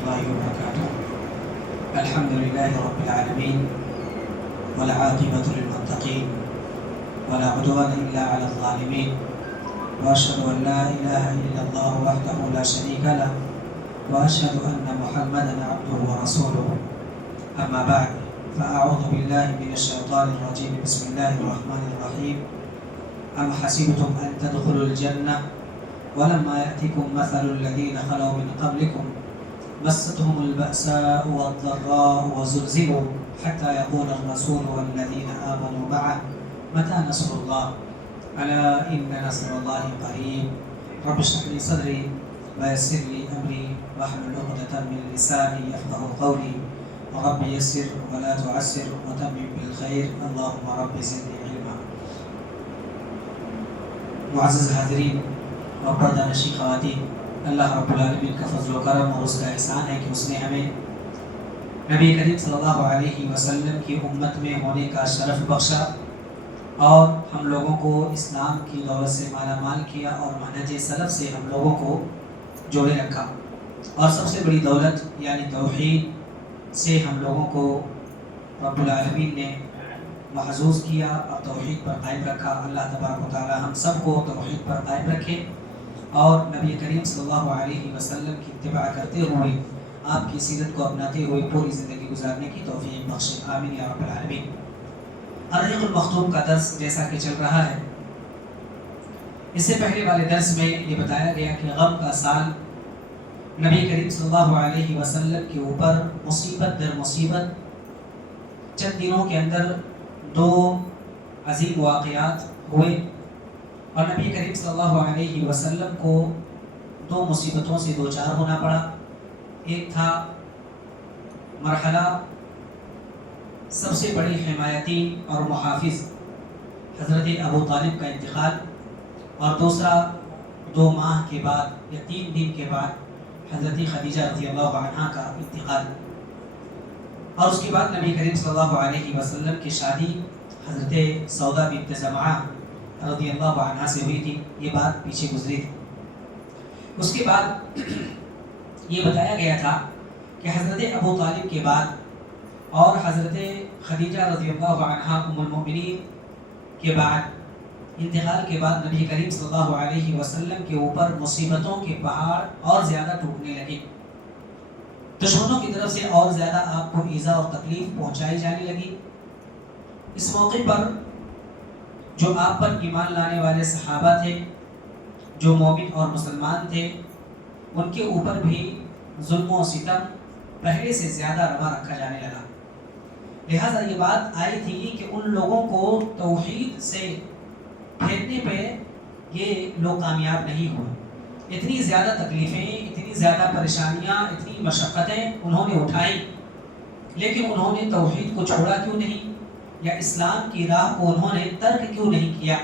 الله وبركاته. الحمد لله رب العالمين والعاقبة للمتقين ولا عدوان إلا على الظالمين، وأشهد أن لا إله إلا الله وحده لا شريك له، وأشهد أن محمدا عبده ورسوله. أما بعد، فأعوذ بالله من الشيطان الرجيم. بسم الله الرحمن الرحيم. أم حسبتم أن تدخلوا الجنة ولما يأتكم مثل الذين خلوا من قبلكم مستهم البأساء والضراء وزلزلوا حتى يقول الرسول والذين آمنوا معه متى نصر الله ألا إن نصر الله قريب. رب اشرح لي صدري ويسر لي أمري واحلل عقدة من لساني يفقهوا قولي. رب يسر ولا تعسر وتمم بالخير. اللهم رب زدني علما. معزز حاضرین اور پردہ نشین خواتین، اللہ رب العالمین کا فضل و کرم اور اس کا احسان ہے کہ اس نے ہمیں نبی کریم صلی اللہ علیہ وسلم کی امت میں ہونے کا شرف بخشا اور ہم لوگوں کو اسلام کی دولت سے مالا مال کیا اور منہج سلف سے ہم لوگوں کو جوڑے رکھا، اور سب سے بڑی دولت یعنی توحید سے ہم لوگوں کو رب العالمین نے محظوظ کیا اور توحید پر قائم رکھا۔ اللہ تبارک و تعالی ہم سب کو توحید پر قائم رکھے اور نبی کریم صلی اللہ علیہ وسلم کی اتباع کرتے ہوئے آپ کی سیرت کو اپناتے ہوئے پوری زندگی گزارنے کی توفیق بخشے، آمین یا رب العالمین۔ الرحیق المختوم کا درس جیسا کہ چل رہا ہے، اس سے پہلے والے درس میں یہ بتایا گیا کہ غم کا سال نبی کریم صلی اللہ علیہ وسلم کے اوپر مصیبت در مصیبت چند دنوں کے اندر دو عظیم واقعات ہوئے، اور نبی کریم صلی اللہ علیہ وسلم کو دو مصیبتوں سے دوچار ہونا پڑا۔ ایک تھا مرحلہ سب سے بڑی حمایتی اور محافظ حضرت ابو طالب کا انتقال، اور دوسرا 2 ماہ کے بعد یا 3 دن کے بعد حضرت خدیجہ رضی اللہ عنہا کا انتقال، اور اس کے بعد نبی کریم صلی اللہ علیہ وسلم کی شادی حضرت سودا بنت زمعہ رضی اللہ عنہا سے ہوئی تھی۔ یہ بات پیچھے گزری تھی۔ اس کے بعد یہ بتایا گیا تھا کہ حضرت ابو طالب کے بعد اور حضرت خدیجہ رضی اللہ عنہا ام المؤمنین کے بعد انتقال کے بعد نبی کریم صلی اللہ علیہ وسلم کے اوپر مصیبتوں کے پہاڑ اور زیادہ ٹوٹنے لگے، دشمنوں کی طرف سے اور زیادہ آپ کو ایذا اور تکلیف پہنچائی جانے لگی۔ اس موقع پر جو آپ پر ایمان لانے والے صحابہ تھے، جو مومن اور مسلمان تھے، ان کے اوپر بھی ظلم و ستم پہلے سے زیادہ روا رکھا جانے لگا۔ لہٰذا یہ بات آئی تھی کہ ان لوگوں کو توحید سے پھیرنے پہ یہ لوگ کامیاب نہیں ہوئے۔ اتنی زیادہ تکلیفیں، اتنی زیادہ پریشانیاں، اتنی مشقتیں انہوں نے اٹھائی، لیکن انہوں نے توحید کو چھوڑا کیوں نہیں، یا اسلام کی راہ کو انہوں نے ترک کیوں نہیں کیا۔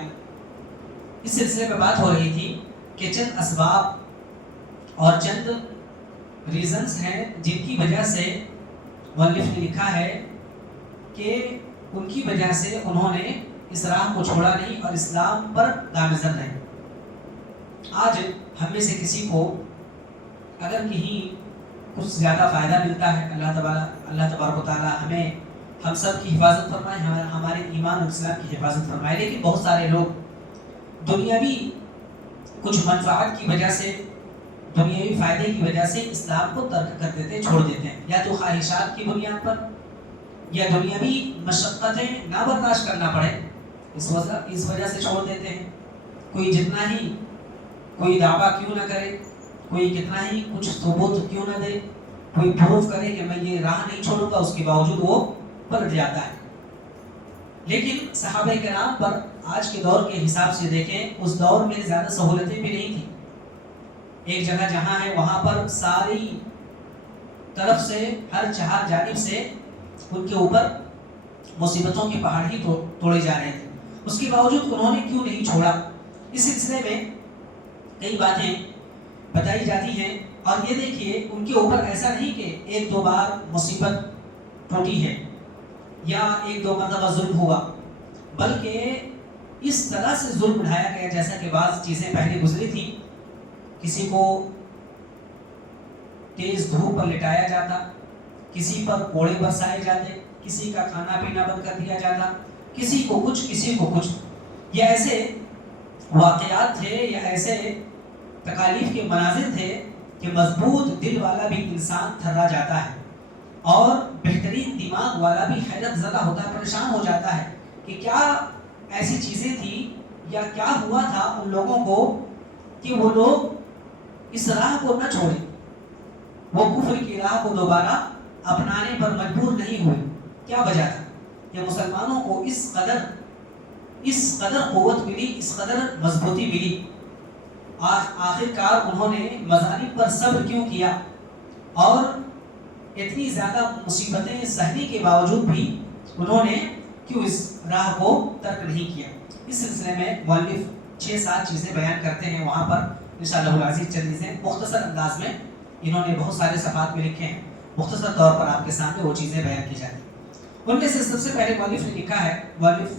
اس سلسلے میں بات ہو رہی تھی کہ چند اسباب اور چند ریزنز ہیں جن کی وجہ سے مؤلف نے لکھا ہے کہ ان کی وجہ سے انہوں نے اس راہ کو چھوڑا نہیں اور اسلام پر گامزن رہے۔ آج ہم میں سے کسی کو اگر کہیں کچھ زیادہ فائدہ ملتا ہے، اللہ تبارک و تعالی ہمیں ہم سب کی حفاظت فرمائے، ہمارے ایمان اور اسلام کی حفاظت فرمائے، لیکن بہت سارے لوگ دنیاوی کچھ منفعت کی وجہ سے، دنیاوی فائدے کی وجہ سے اسلام کو ترک کر دیتے، چھوڑ دیتے ہیں، یا تو خواہشات کی بنیاد پر یا دنیاوی مشقتیں نہ برداشت کرنا پڑے اس وجہ سے چھوڑ دیتے ہیں۔ کوئی جتنا ہی کوئی دعویٰ کیوں نہ کرے، کوئی کتنا ہی کچھ ثبوت کیوں نہ دے، کوئی پروف کرے کہ میں یہ راہ نہیں چھوڑوں گا، اس کے باوجود وہ پلٹ جاتا ہے۔ لیکن صحابہ کرام پر آج کے دور کے حساب سے دیکھیں، اس دور میں زیادہ سہولتیں بھی نہیں تھیں۔ ایک جگہ جہاں ہے وہاں پر ساری طرف سے، ہر چہار جانب سے ان کے اوپر مصیبتوں کے پہاڑ ہی توڑے جا رہے تھے، اس کے باوجود انہوں نے کیوں نہیں چھوڑا۔ اس سلسلے میں کئی باتیں بتائی جاتی ہیں، اور یہ دیکھیے ان کے اوپر ایسا نہیں کہ 1-2 بار مصیبت ٹوٹی ہے یا 1-2 مرتبہ ظلم ہوا، بلکہ اس طرح سے ظلم اٹھایا گیا جیسا کہ بعض چیزیں پہلے گزری تھی۔ کسی کو تیز دھوپ پر لٹایا جاتا، کسی پر کوڑے برسائے جاتے، کسی کا کھانا پینا بند کر دیا جاتا، کسی کو کچھ کسی کو کچھ. یہ ایسے واقعات تھے یا ایسے تکالیف کے مناظر تھے کہ مضبوط دل والا بھی انسان تھرا جاتا ہے، اور بہترین دماغ والا بھی حیرت زدہ ہوتا ہے، پریشان ہو جاتا ہے کہ کیا ایسی چیزیں تھیں یا کیا ہوا تھا ان لوگوں کو کہ وہ لوگ اس راہ کو نہ چھوڑیں، وہ کفر کی راہ کو دوبارہ اپنانے پر مجبور نہیں ہوئے. کیا وجہ تھا کہ مسلمانوں کو اس قدر قوت ملی، اس قدر مضبوطی ملی؟ آخر کار انہوں نے مظالم پر صبر کیوں کیا، اور اتنی زیادہ مصیبتیں سہنے کے باوجود بھی انہوں نے کیوں اس راہ کو ترک نہیں کیا؟ اس سلسلے میں مؤلف 6-7 چیزیں بیان کرتے ہیں. وہاں پر انشاءاللہ العزیز چند چیزیں مختصر انداز میں انہوں نے بہت سارے صفحات میں لکھے ہیں، مختصر طور پر آپ کے سامنے وہ چیزیں بیان کی جاتی ہیں. ان میں سے سب سے پہلے مؤلف نے لکھا ہے، مؤلف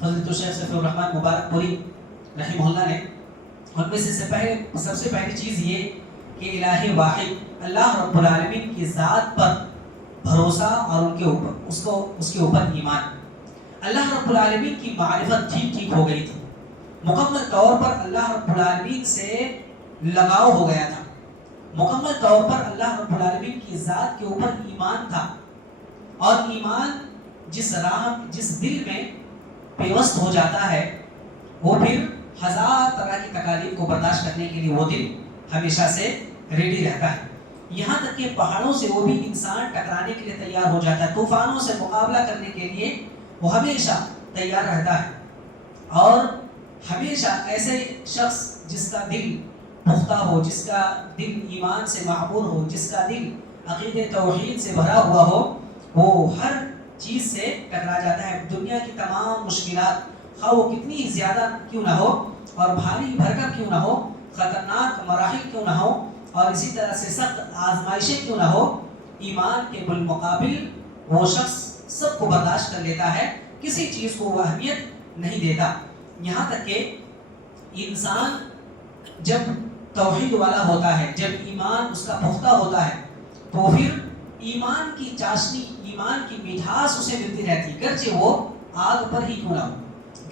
فضیلۃ الشیخ سیف الرحمن مبارک پوری رحمہ اللہ نے، ان میں سے سب سے پہلی چیز یہ کہ الہ واحد اللہ رب العالمین کی ذات پر بھروسہ اور ان کے اوپر اس کے اوپر ایمان. اللہ رب العالمین کی معرفت ٹھیک ہو گئی تھی، مکمل طور پر اللہ رب العالمین سے لگاؤ ہو گیا تھا، مکمل طور پر اللہ رب العالمین کی ذات کے اوپر ایمان تھا. اور ایمان جس دل میں پیوست ہو جاتا ہے وہ پھر ہزار طرح کی تکالیف کو برداشت کرنے کے لیے وہ دل ہمیشہ سے ریڈی رہتا ہے. یہاں تک کہ پہاڑوں سے وہ بھی انسان ٹکرانے کے لیے تیار ہو جاتا ہے، طوفانوں سے مقابلہ کرنے کے لیے وہ ہمیشہ تیار رہتا ہے. اور ہمیشہ ایسے شخص جس کا دل پختہ ہو، جس کا دل ایمان سے معمور ہو، جس کا دل عقیدے توحید سے بھرا ہوا ہو، وہ ہر چیز سے ٹکرا جاتا ہے. دنیا کی تمام مشکلات خواہ وہ کتنی زیادہ کیوں نہ ہو اور بھاری بھرکم کیوں نہ ہو، خطرناک مراحل کیوں نہ ہو اور اسی طرح سے سخت آزمائشیں کیوں نہ ہو، ایمان کے بالمقابل وہ شخص سب کو برداشت کر لیتا ہے، کسی چیز کو وہ اہمیت نہیں دیتا. یہاں تک کہ انسان جب توحید والا ہوتا ہے، جب ایمان اس کا پختہ ہوتا ہے، تو پھر ایمان کی چاشنی، ایمان کی مٹھاس اسے ملتی رہتی، گرچہ وہ آگ پر ہی کیوں نہ ہو،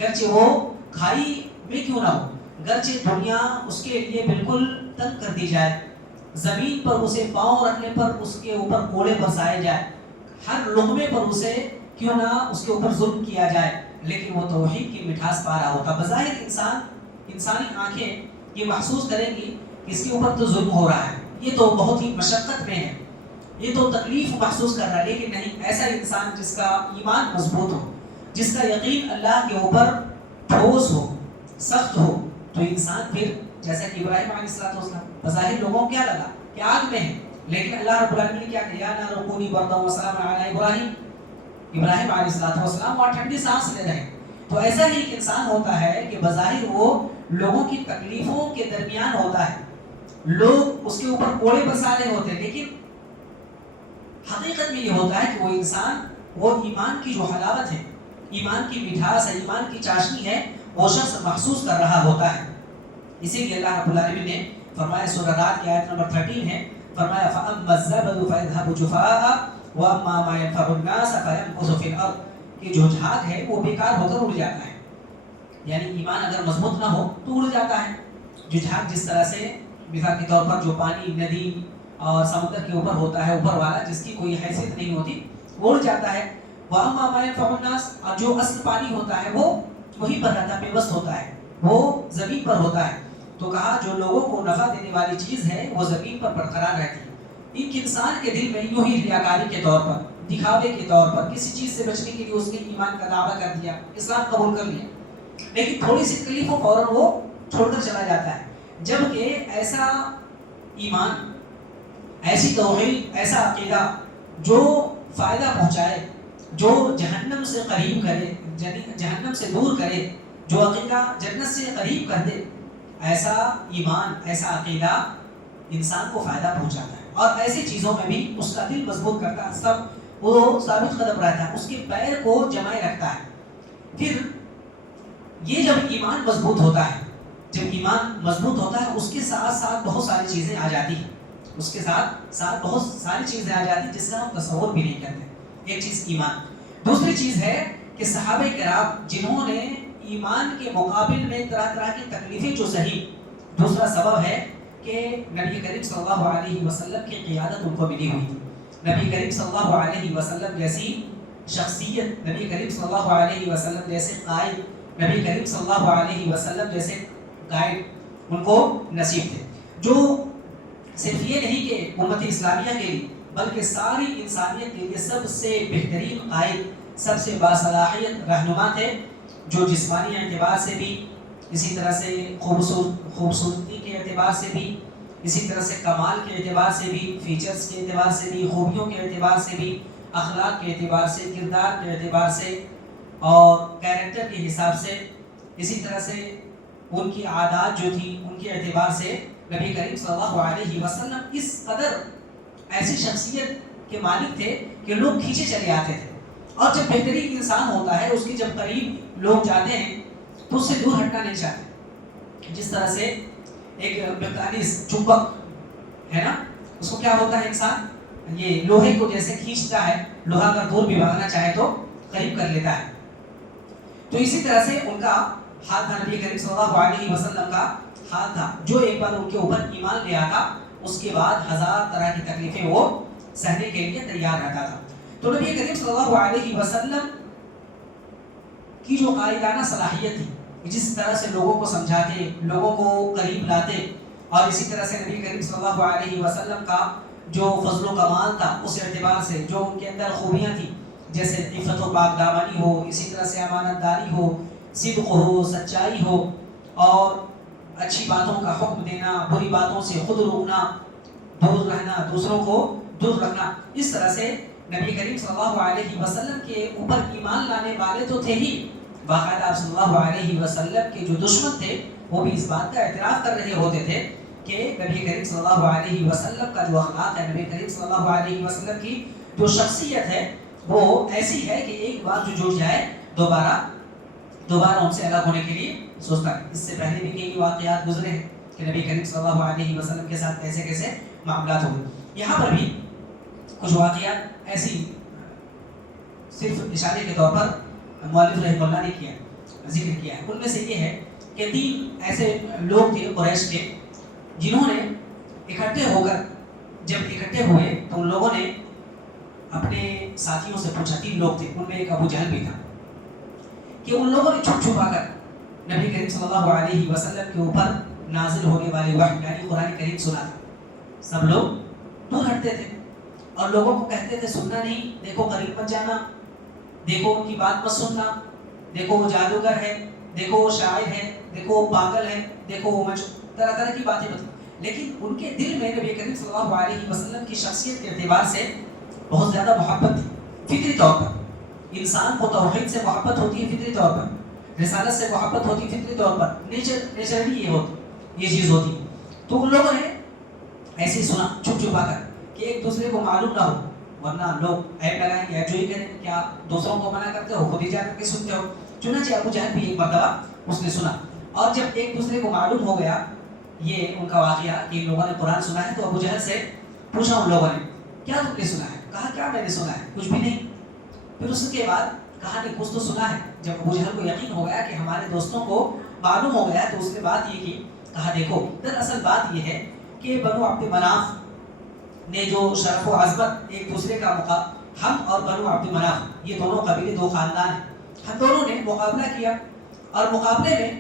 گرچہ وہ کھائی میں کیوں نہ ہو، گرچہ دنیا اس کے لیے بالکل تنگ کر دی جائے، زمین پر اسے پاؤں رکھنے پر اس کے اوپر کوڑے برسائے جائے، ہر لقمے پر اسے کیوں نہ اس کے اوپر ظلم کیا جائے، لیکن وہ توحید کی مٹھاس پا رہا ہوتا. بظاہر انسانی آنکھیں یہ محسوس کریں گی کہ اس کے اوپر تو ظلم ہو رہا ہے، یہ تو بہت ہی مشقت میں ہے، یہ تو تکلیف محسوس کر رہا ہے. لیکن نہیں، ایسا انسان جس کا ایمان مضبوط ہو، جس کا یقین اللہ کے اوپر ٹھوس ہو، سخت ہو، تو انسان پھر جیسا کہ ابراہیم علیہ السلام بظاہر لوگوں کو کیا لگا کہ آگ میں ہے، لیکن اللہ رب العالمین نے کیا کہا، یا نار کونی بردا وسلاما علی ابراہیم، ابراہیم علیہ السلام وہاں ٹھنڈی سانس لے رہے. تو ایسا ہی ایک انسان ہوتا ہے کہ بظاہر وہ لوگوں کی تکلیفوں کے درمیان ہوتا ہے، لوگ اس کے اوپر کوڑے برسا رہے ہوتے ہیں، لیکن حقیقت میں یہ ہوتا ہے کہ وہ انسان، وہ ایمان کی جو حلاوت ہے، ایمان کی مٹھاس ہے، ایمان کی چاشنی ہے، وہ شخص محسوس کر رہا ہوتا ہے. اسی لیے اللہ رب العالمین نے فرمایا، سورہ رات کی آیت نمبر 13 ہے، فرمایا فَأَمَّا الزَّبَدُ فَيَذْهَبُ جُفَاءً وَأَمَّا مَا يَنفَعُ النَّاسَ فَيَمْكُثُ فِي الْأَرْضِ، کہ جو جھاگ ہے وہ بیکار ہو کر اڑ جاتا ہے. یعنی ایمان اگر مضبوط نہ ہو تو اڑ جاتا ہے. جو جھاگ جس طرح سے مثال کے طور پر جو پانی ندی اور سمندر کے اوپر ہوتا ہے، اوپر والا جس کی کوئی حیثیت نہیں ہوتی، وہ اڑ جاتا ہے. وَأَمَّا مَا يَنفَعُ النَّاسَ، اور جو اصل پانی ہوتا ہے وہ وہیں پر رہتا ہے، پیوست ہوتا ہے، وہ زمین پر ہوتا ہے. تو کہا جو لوگوں کو نفع دینے والی چیز ہے وہ زمین پر برقرار رہتی ہے. ایک انسان کے دل میں یوں ہی ریاکاری کے طور پر، دکھاوے کے طور پر، کسی چیز سے بچنے کے لیے اس نے ایمان کا دعویٰ کر دیا، اسلام قبول کر لیا، لیکن تھوڑی سی تکلیف ہو فوراً وہ چھوڑ کر چلا جاتا ہے. جبکہ ایسا ایمان، ایسی توحید، ایسا عقیدہ جو فائدہ پہنچائے، جو جہنم سے قریب کرے، جہنم سے دور کرے، جو عقیدہ جنت سے قریب کر دے، ایسا ایمان، ایسا عقیدہ انسان کو فائدہ پہنچاتا ہے. اور ایسی چیزوں میں بھی اس کا دل مضبوط کرتا ہے، سب وہ ثابت قدم رہتا ہے، اس کے پیر کو جمائے رکھتا ہے. پھر یہ جب ایمان مضبوط ہوتا ہے، جب ایمان مضبوط ہوتا ہے، اس کے ساتھ ساتھ بہت ساری چیزیں آ جاتی ہیں. اس کے ساتھ بہت ساری چیزیں آ جاتی ہیں جس کا ہم تصور بھی نہیں کرتے. ایک چیز ایمان. دوسری چیز ہے کہ صحابہ کرام جنہوں نے ایمان کے مقابل میں طرح طرح کی تکلیفیں جو سہی. دوسرا سبب ہے کہ نبی کریم صلی اللہ علیہ وسلم کی قیادت ان کو ملی ہوئی تھی. نبی کریم صلی اللہ علیہ وسلم جیسی شخصیت, نبی کریم صلی اللہ علیہ وسلم جیسے قائد, نبی کریم صلی اللہ علیہ وسلم جیسے گائیڈ ان کو نصیب تھے, جو صرف یہ نہیں کہ امت اسلامیہ کے لیے بلکہ ساری انسانیت کے لیے سب سے بہترین قائد, سب سے باصلاحیت رہنما تھے, جو جسمانی اعتبار سے بھی, اسی طرح سے خوبصورتی کے اعتبار سے بھی, اسی طرح سے کمال کے اعتبار سے بھی, فیچرز کے اعتبار سے بھی, خوبیوں کے اعتبار سے بھی, اخلاق کے اعتبار سے, کردار کے اعتبار سے اور کیریکٹر کے حساب سے, اسی طرح سے ان کی عادات جو تھی ان کے اعتبار سے نبی کریم صلی اللہ علیہ وسلم اس قدر ایسی شخصیت کے مالک تھے کہ لوگ کھینچے چلے آتے تھے. اور جب بہترین انسان ہوتا ہے اس کے جب قریب لوگ جاتے ہیں تو اس سے دور ہٹنا نہیں چاہتے. جس طرح سے ایک مقناطیس چمبک ہے نا, اس کو کیا ہوتا ہے, انسان یہ لوہے کو جیسے کھینچتا ہے, لوہا اگر دور بھی بھاگنا چاہے تو قریب کر لیتا ہے. تو اسی طرح سے ان کا ہاتھ تھا, نبی کریم صلی اللہ علیہ وسلم کا ہاتھ تھا, جو ایک بار ان کے اوپر ایمان لے آتا اس کے بعد ہزار طرح کی تکلیفیں وہ سہنے کے لیے تیار رہتا تھا. تو نبی کریم صلی اللہ علیہ وسلم کی جو قائدانہ صلاحیت تھی, جس طرح سے لوگوں کو سمجھاتے, لوگوں کو قریب لاتے, اور اسی طرح سے نبی کریم صلی اللہ علیہ وسلم کا جو فضل و کمال تھا اس اعتبار سے, جو ان کے اندر خوبیاں تھیں جیسے عفت و پاک دامنی ہو, اسی طرح سے امانت داری ہو, صدق ہو, سچائی ہو, اور اچھی باتوں کا حکم دینا, بری باتوں سے خود روکنا, دور رہنا, دوسروں کو دور رکھنا. اس طرح سے نبی کریم صلی اللہ علیہ وسلم کے اوپر ایمان لانے والے تو تھے ہی, باقاعدہ آپ صلی اللہ علیہ وسلم کے جو دشمن تھے وہ بھی اس بات کا اعتراف کر رہے ہوتے تھے کہ نبی کریم صلی اللہ علیہ وسلم کا جو اخلاق ہے, نبی کریم صلی اللہ علیہ وسلم کی جو شخصیت ہے وہ ایسی ہے کہ ایک بار جو جڑ جائے دوبارہ ان سے الگ ہونے کے لیے سوچتا ہے. اس سے پہلے بھی کئی واقعات گزرے ہیں کہ نبی کریم صلی اللہ علیہ وسلم کے ساتھ کیسے کیسے معاملات ہوئے. یہاں پر بھی کچھ واقعات ایسی صرف اشارے کے طور پر مؤلف رحمہ اللہ نے ذکر کیا ہے. ان میں سے یہ ہے کہ 3 ایسے لوگ تھے قریش کے جنہوں نے اکٹھے ہو کر جب اکٹھے ہوئے تو ان لوگوں نے اپنے ساتھیوں سے پوچھا. 3 لوگ تھے, ان میں ایک ابو جہل بھی تھا, کہ ان لوگوں نے چھپ چھپا کر نبی کریم صلی اللہ علیہ وسلم کے اوپر نازل ہونے والے وحی یعنی قرآن کریم سنا تھا. سب لوگ دور ہٹتے تھے اور لوگوں کو کہتے تھے سننا نہیں, دیکھو قریب مت جانا, دیکھو ان کی بات مت سننا, دیکھو وہ جادوگر ہے, دیکھو وہ شاعر ہے, دیکھو وہ پاگل ہے, دیکھو وہ طرح طرح کی باتیں بتائی. لیکن ان کے دل میں نبی کریم صلی اللہ علیہ وسلم کی شخصیت کے اعتبار سے بہت زیادہ محبت تھی. فطری طور پر انسان کو توحید سے محبت ہوتی ہے, فطری طور پر رسالت سے محبت ہوتی ہے, فطری طور پر نیچرلی یہ چیز ہوتی. تو ان لوگوں نے ایسے ہی سنا چھپ چھپا کر کہ ایک دوسرے کو معلوم نہ ہو, ورنہ لوگ عیب لگائیں گے, جو ہی کریں کیا دوسروں کو منع کرتے ہو, خود ہی جا کر کے سنتے ہو. چنانچہ ابو جہل بھی ایک مرتبہ اس نے سنا, اور جب ایک دوسرے کو معلوم ہو گیا یہ ان کا واقعہ کہ ان لوگوں نے قرآن سنا ہے, تو ابو جہل سے پوچھا ان لوگوں نے کیا تم نے سنا ہے؟ کہا کیا میں نے سنا ہے, کچھ بھی نہیں. پھر اس کے بعد کہا نہیں کچھ تو سنا ہے. جب ابو جہل کو یقین ہو گیا کہ ہمارے دوستوں کو معلوم ہو گیا, تو اس نے بات یہ کی, کہا دیکھو دراصل بات یہ ہے کہ بنو عبد مناف نے جو شرف و عظمت ایک دوسرے کا ہم اور بنو عبد مناف یہ دونوں قبیلے 2 خاندان ہیں, ہم دونوں نے مقابلہ کیا, اور مقابلے میں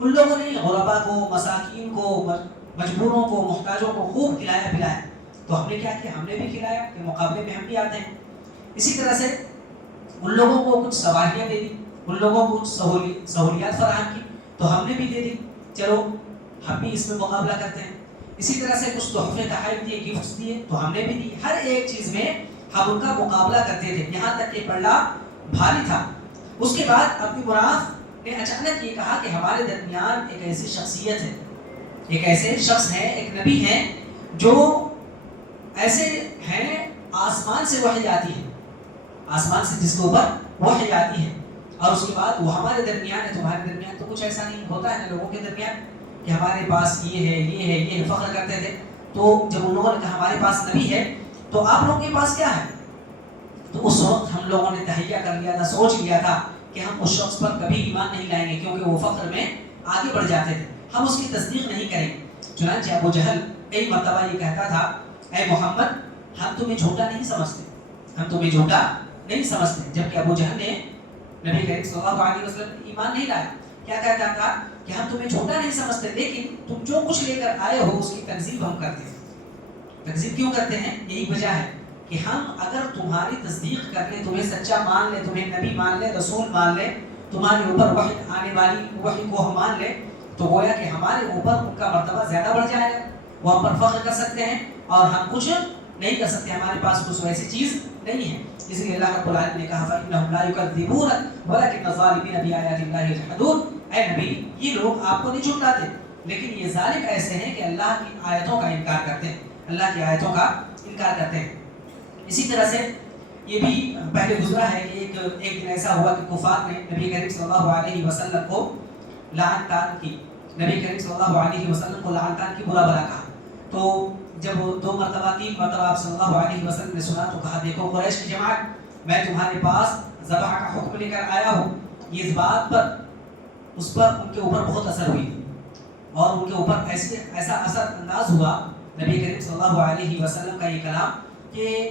ان لوگوں نے غربا کو, مساکین کو, مجبوروں کو, محتاجوں کو خوب کھلایا پلایا. تو ہم نے کیا کیا, ہم نے بھی کھلایا کہ مقابلے میں ہم بھی آتے ہیں. اسی طرح سے ان لوگوں کو کچھ سواریاں دے دی, ان لوگوں کو کچھ سہولیات فراہم کی, تو ہم نے بھی دے دی, چلو ہم بھی اس میں مقابلہ کرتے ہیں. اسی طرح سے کچھ تحفے تحائف دیے, گفٹس دیے, تو ہم نے بھی دی. ہر ایک چیز میں ہم ان کا مقابلہ کرتے تھے, یہاں تک کہ پلڑا بھاری تھا. اس کے بعد عبد مناف نے اچانک یہ کہا کہ ہمارے درمیان ایک ایسی شخصیت ہے, ایک ایسے شخص ہیں, ایک نبی ہیں جو ایسے ہیں آسمان سے وحی آتی ہے, آسمان سے جس کے اوپر وحی آتی ہے, اور اس کے بعد وہ ہمارے درمیان ہے. تمہارے درمیان تو کچھ ایسا نہیں ہوتا ہے نا لوگوں کے درمیان کہ ہمارے پاس یہ ہے, یہ ہے, یہ ہے, فخر کرتے تھے. تو جب ان لوگوں نے کہا ہمارے پاس نبی ہے تو آپ لوگوں کے پاس کیا ہے؟ تو اس وقت ہم لوگوں نے تہیہ کر لیا تھا، سوچ لیا تھا کہ ہم اس شخص پر کبھی ایمان نہیں لائیں گے، کیونکہ وہ فخر میں آگے بڑھ جاتے تھے، ہم اس کی تصدیق نہیں کریں گے۔ چنانچہ ابو جہل کئی مرتبہ یہ کہتا تھا اے محمد ہم تمہیں جھوٹا نہیں سمجھتے، ہم تمہیں جھوٹا نہیں سمجھتے، جبکہ ابو جہل نے نبی کریم صلی اللہ علیہ وسلم ایمان نہیں لایا۔ کیا کہتا تھا کہ ہم تمہیں جھوٹا نہیں سمجھتے، لیکن تم جو کچھ لے کر آئے ہو اس کی تکذیب ہم کرتے ہیں۔ تکذیب کیوں کرتے ہیں؟ یہی وجہ ہے کہ ہم اگر تمہاری تصدیق کر لیں، تمہیں سچا مان لیں، تمہیں نبی مان لیں، رسول مان لیں، تمہارے اوپر وحی آنے والی وحی کو ہم مان لیں، تو گویا کہ ہمارے اوپر ان کا مرتبہ زیادہ بڑھ جائے گا، وہ ہم پر فخر کر سکتے ہیں اور ہم کچھ نہیں کر سکتے، ہمارے پاس کچھ ویسی چیز نہیں ہے۔ اس لیے اللہ رب العالمین نے کہا فَإِنَّهُمْ لَا يُكَذِّبُونَكَ وَلَكِنَّ الظَّالِمِينَ بِآيَاتِ اللَّهِ يَجْحَدُونَ۔ اے نبی یہ لوگ آپ کو نہیں جھٹلاتے، لیکن یہ ظالم ایسے ہیں کہ اللہ کی آیتوں کا انکار کرتے ہیں، اللہ کی آیتوں کا انکار کرتے ہیں۔ اسی طرح سے یہ بھی پہلے گزرا ہے کہ ایک دن ایسا ہوا کہ کفار نے نبی کریم صلی اللہ علیہ وسلم کو لعن طعن کی، نبی کریم صلی اللہ علیہ وسلم کو لعن طعن کی، برا بھلا کہا۔ تو جب 2 مرتبہ 3 مرتبہ آپ صلی اللہ علیہ وسلم نے سنا تو کہا دیکھو قریش کی جماعت میں تمہارے پاس ذبح کا حکم لے کر آیا ہوں، یہ اس بات پر اس پر ان کے اوپر بہت اثر ہوئی اور ان کے اوپر ایسا اثر انداز ہوا نبی کریم صلی اللہ علیہ وسلم کا یہ کلام کہ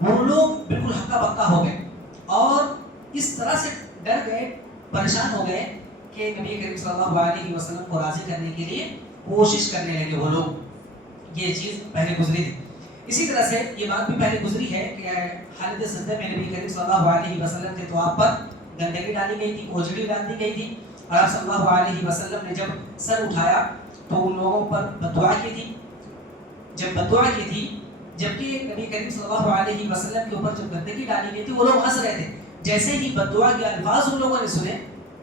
وہ لوگ بالکل ہکا بکا ہو گئے اور اس طرح سے ڈر گئے، پریشان ہو گئے کہ نبی کریم صلی اللہ علیہ وسلم کو راضی کرنے کے لیے کوشش کرنے لگے وہ لوگ۔ یہ چیز پہلے گزری تھی۔ اسی طرح سے یہ بات بھی پہلے گزری ہے کہ حالت سجدے میں نبی کریم صلی اللہ علیہ وسلم تھے تو آپ پر گندگی ڈالی گئی تھی، اوجڑی ڈال دی گئی تھی، اور آپ صلی اللہ علیہ وسلم نے جب سر اٹھایا تو ان لوگوں پر بددعا کی تھی، جب بددعا کی تھی، جبکہ نبی کریم صلی اللہ علیہ وسلم کے اوپر جب گندگی ڈالی گئی تھی وہ لوگ ہنس رہے تھے، جیسے ہی بددعا کے الفاظ ان لوگوں نے سنے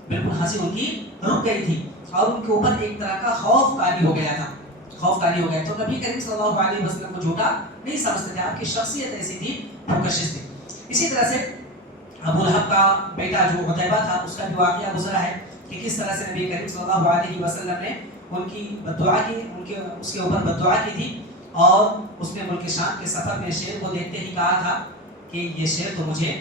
بالکل ہنسی ان کی رک گئی تھی اور ان کے اوپر ایک طرح کا خوف طاری ہو گیا تھا، خوف طاری ہو گیا۔ تو نبی کریم صلی اللہ علیہ وسلم کو جھوٹا نہیں سمجھتے تھے، آپ کی شخصیت ایسی تھی، پرکشش تھی۔ اسی طرح سے ابو لہب کا بیٹا جو عتیبہ تھا اس کا بھی واقعہ گزرا ہے کہ کس طرح سے نبی کریم صلی اللہ علیہ وسلم نے ان کی بددعا کی، اس کے اوپر بددعا کی تھی اور اس نے ملک شام کے سفر میں شیر کو دیکھتے ہی کہا تھا کہ یہ شیر تو مجھے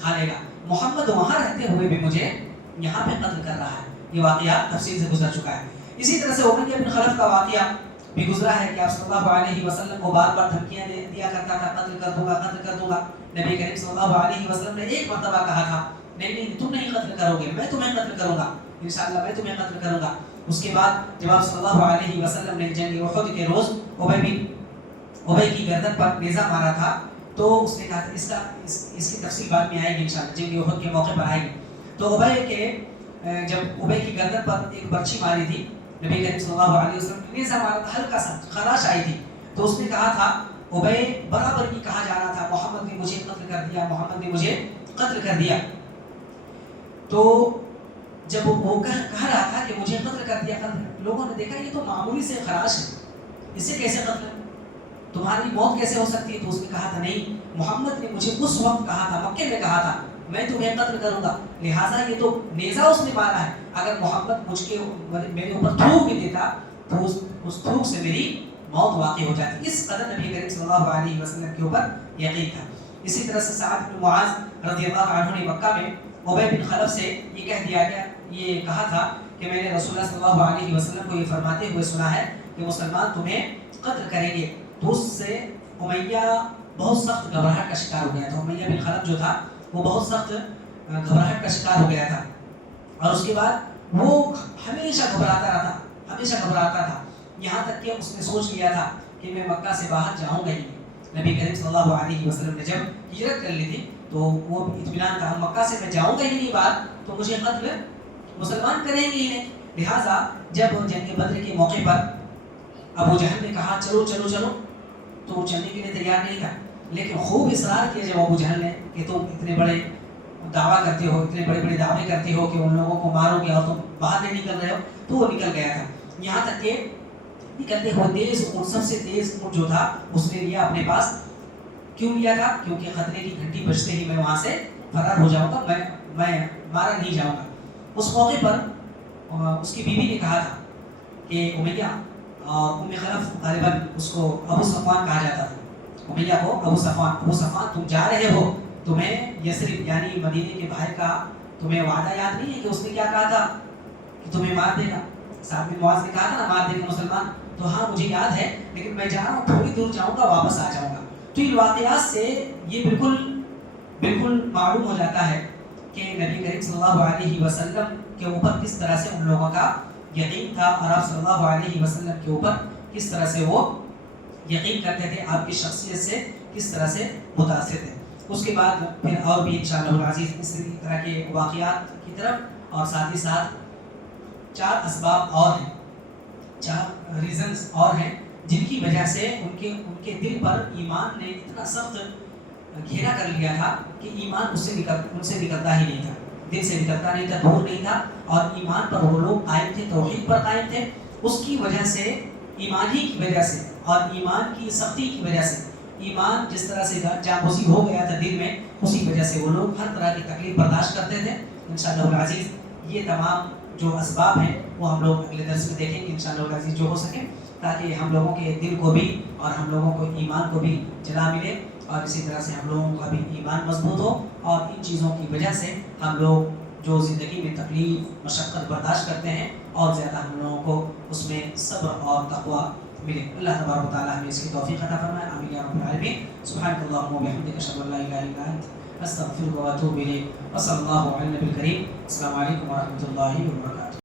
کھا لے گا، محمد وہاں رہتے ہوئے بھی مجھے یہاں پہ قتل کر رہا ہے۔ یہ واقعہ تفصیل سے گزر چکا ہے۔ اسی طرح سے امیہ بن خلف کا واقعہ بھی گزرا ہے کہ آپ صلی اللہ علیہ وسلم کو بار بار دھمکیاں دیا کرتا تھا، قتل کر دوں گا، قتل کر دوں گا۔ نبی کریم صلی اللہ علیہ وسلم نے ایک مرتبہ کہا تھا نہیں تم نہیں قتل کرو گے، میں تمہیں قتل کروں گا، انشاءاللہ میں تمہیں قتل کروں گا۔ اس کے بعد جب آپ صلی اللہ علیہ وسلم نے جنگ احد کے روز ابی کی گردن پر نیزہ مارا تھا تو اس نے کہا تھا اس کی تفصیل بعد میں آئے گی انشاءاللہ، جنگ احد کے موقع پر آئے گی۔ تو جب ابی کی گردن پر ایک برچھی ماری تھی، نبی کریم صلی اللہ علیہ وسلم نے نیزہ مارا تھا، ہلکا سا خراش آئی تھی، تو اس نے کہا تھا ابی برابر ہی کہا جا رہا تھا محمد نے مجھے قتل کر دیا، محمد نے مجھے قتل کر دیا۔ تو جب وہ کہہ رہا تھا کہ مجھے قتل کر دیا، لوگوں نے دیکھا یہ تو معمولی سے خراش ہے، اس سے کیسے قتل، تمہاری موت کیسے ہو سکتی ہے؟ تو اس نے کہا تھا نہیں، محمد نے مجھے اس وقت کہا تھا، مکے میں کہا تھا میں تمہیں قتل کروں گا، لہٰذا یہ تو نیزہ اس نے مارا ہے، اگر محمد میرے اوپر تھوک بھی دیتا تو اس تھوک سے میری موت واقع ہو جاتی۔ اس قدر نبی کریم صلی اللہ علیہ وسلم کے اوپر یقین تھا۔ اسی طرح سے سعد بن معاذ رضی اللہ عنہ نے مکہ میں ابی بن خلف سے یہ کہہ دیا گیا، یہ کہا تھا کہ میں نے رسول اللہ صلی اللہ علیہ وسلم کو یہ فرماتے ہوئے سنا ہے کہ مسلمان تمہیں قتل کریں گے۔ تو اس سے امیہ بہت سخت گھبراہٹ کا شکار ہو گیا تھا، امیہ بن خلف جو تھا وہ بہت سخت گھبراہٹ کا شکار ہو گیا تھا، اور اس کے بعد وہ ہمیشہ گھبراتا تھا، یہاں تک کہ اس نے سوچ لیا تھا کہ میں مکہ سے باہر جاؤں گا ہی نہیں۔ نبی کریم صلی اللہ علیہ وسلم نے جب ہجرت کر لی تھی تو وہ اطمینان تھا مکہ سے میں جاؤں گا ہی نہیں باہر تو مجھے قتل مسلمان کریں گے ہی نہیں۔ لہٰذا جب جنگ بدر کے موقع پر ابو جہل نے کہا چلو چلو چلو تو وہ چلنے کے لیے تیار نہیں تھا، لیکن خوب اصرار کیا جب ابو جہل نے کہ تم اتنے بڑے دعویٰ کرتے ہو، اتنے بڑے بڑے دعوے کرتے ہو کہ ان لوگوں کو مارو گے اور تم باہر نہیں نکل رہے ہو، تو وہ نکل گیا تھا۔ یہاں تک کہ نکلتے ہوئے تیز اونٹ، سب سے تیز اونٹ جو تھا اس نے لیا اپنے پاس۔ کیوں لیا تھا؟ کیونکہ خطرے کی گھنٹی بجتے ہی میں وہاں سے فرار ہو جاؤں گا، میں مارا نہیں جاؤں گا۔ اس موقع پر اس کی بیوی نے کہا تھا کہ امیہ اور خلف غالباً اس کو ابو صفوان کہا جاتا تھا، امیہ کو ابو صفوان تم جا رہے ہو، تمہیں یثرب یعنی مدینے کے بھائی کا تمہیں وعدہ یاد نہیں ہے کہ اس نے کیا کہا تھا کہ تمہیں مار دے گا؟ سعد بن معاذ نے کہا تھا نا مار دے گا مسلمان، تو ہاں مجھے یاد ہے، لیکن میں جا رہا ہوں، تھوڑی دور جاؤں گا واپس آ جاؤں گا۔ تو ان واقعات سے یہ بالکل معلوم ہو جاتا ہے کہ نبی کریم صلی اللہ علیہ وسلم کے اوپر کس طرح سے ان لوگوں کا یقین تھا، اور آپ صلی اللہ علیہ وسلم کے اوپر کس طرح سے وہ یقین کرتے تھے، آپ کی شخصیت سے کس طرح سے متاثر تھے۔ اس کے بعد پھر اور بھی انشاءاللہ العزیز اسی طرح کے واقعات کی طرف، اور ساتھ ہی ساتھ 4 اسباب اور ہیں، 4 ریزنز اور ہیں جن کی وجہ سے ان کے دل پر ایمان نے اتنا سخت گھیرا کر لیا تھا کہ ایمان ان سے نکلتا ہی نہیں تھا، دل سے نکلتا نہیں تھا، دور نہیں تھا، اور ایمان پر وہ لوگ قائم تھے، توحید پر قائم تھے۔ اس کی وجہ سے، ایمان ہی کی وجہ سے اور ایمان کی سختی کی وجہ سے، ایمان جس طرح سے جاگوزی ہو گیا تھا دل میں، اسی وجہ سے وہ لوگ ہر طرح کی تکلیف برداشت کرتے تھے۔ انشاءاللہ العزیز یہ تمام جو اسباب ہیں وہ ہم لوگ اگلے درس میں دیکھیں گے انشاءاللہ العزیز جو ہو سکے، تاکہ ہم لوگوں کے دل کو بھی اور ہم لوگوں کو ایمان کو بھی جلا ملے، اور اسی طرح سے ہم لوگوں کا بھی ایمان مضبوط ہو، اور ان چیزوں کی وجہ سے ہم لوگ جو زندگی میں تکلیف مشقت برداشت کرتے ہیں، اور زیادہ ہم لوگوں کو اس میں صبر اور تقویٰ ملے۔ اللہ تبارک و تعالیٰ ہمیں اس کی توفیق عطا فرمائے، آمین یا رب العالمین۔ سبحانک اللہم و بحمدک، اشہد ان لا الہ الا انت، استغفرک و اتوب الیک، وصلی اللہ علی النبی الکریم۔ السلام علیکم و رحمۃ اللہ وبرکاتہ۔